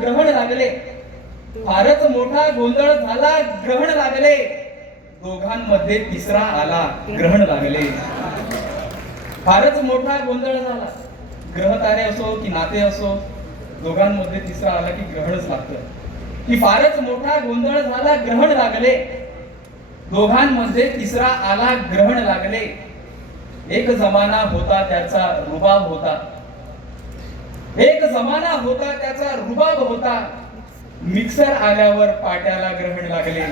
ग्रहण लागले, फारच मोठा गोंधळ झाला ग्रहण लागले, दोघांमध्ये तिसरा आला ग्रहण लागले. फारच मोठा गोंधळ झाला, ग्रह तारे असो की नाते असो, दोघांमध्ये तिसरा आला की ग्रहणच लागतं. की फारच मोठा गोंधळ झाला ग्रहण लागले, दोघांमध्ये तिसरा आला ग्रहण लागले. एक जमाना होता त्याचा रुबाब होता, एक जमाना होता त्याचा रुबाब होता, मिक्सर आल्यावर पाट्याला ग्रहण लागले.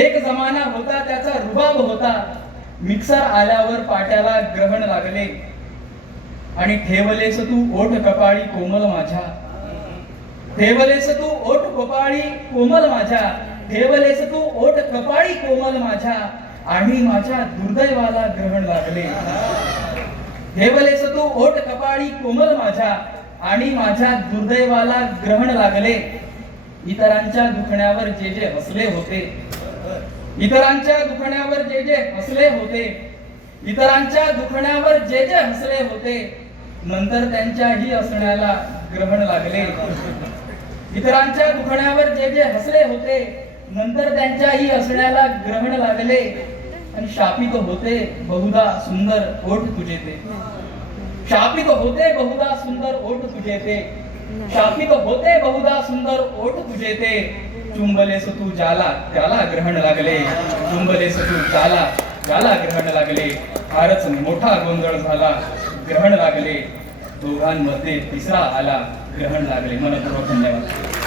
एक जमाना होता त्याचा रुबाब होता, मिक्सर आल्यावर पाट्याला ग्रहण लागले. आणि ठेवलेस तू ओठ कपाळी कोमल माझ्या, ठेवलेस तू ओठ कपाळी कोमल माझ्या, ठेवलेस तू ओठ कपाळी कोमल माझ्या, आणि माझ्या दुर्दैवाला ग्रहण लागले. ठेवलेस तू ओठ कपाळी कोमल माझ्या, आणि माझ्या दुर्दैवाला ग्रहण लागले. इतरांच्या दुखण्यावर जे जे हसले होते, इतरांच्या दुखण्यावर जे जे हसले होते, इतरांच्या दुखण्यावर जे जे हसले होते, नंतर त्यांच्याही हसण्याला ग्रहण लागले. इतरांच्या दुखण्यावर जे जे हसले होते, नंतर त्यांच्याही हसण्याला ग्रहण लागले. आणि शापित होते बहुधा सुंदर ओठ तुझे ते, शापित होते बहुधा सुंदर ओठ तुझे ते, शापित होते बहुधा सुंदर ओठ तुझे ते. चुंबलेस तू ज्याला त्याला ग्रहण लागले, चुंबलेस तू ज्याला त्याला ग्रहण लागले. फारच मोठा गोंधळ झाला ग्रहण लागले, दोघांमध्ये तिसरा आला ग्रहण लागले. मनपूर्वक धन्यवाद.